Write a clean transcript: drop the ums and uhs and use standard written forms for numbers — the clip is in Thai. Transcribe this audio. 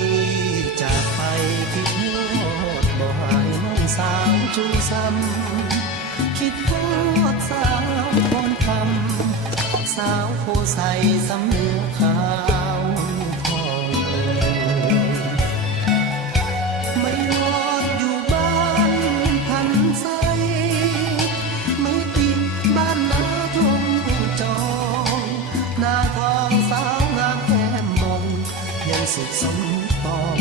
พี่จากไปคิดฮอดบ่หายน้องสาวจูซ้ำคิดฮอดสาวพรคำสาวโพใสสำเนือขาวทองไม่รอดอยู่บ้านพันใสไม่ติดบ้านนาทุ่งจองหน้าทองสาวงามแก้มมองยังสุขสมปอง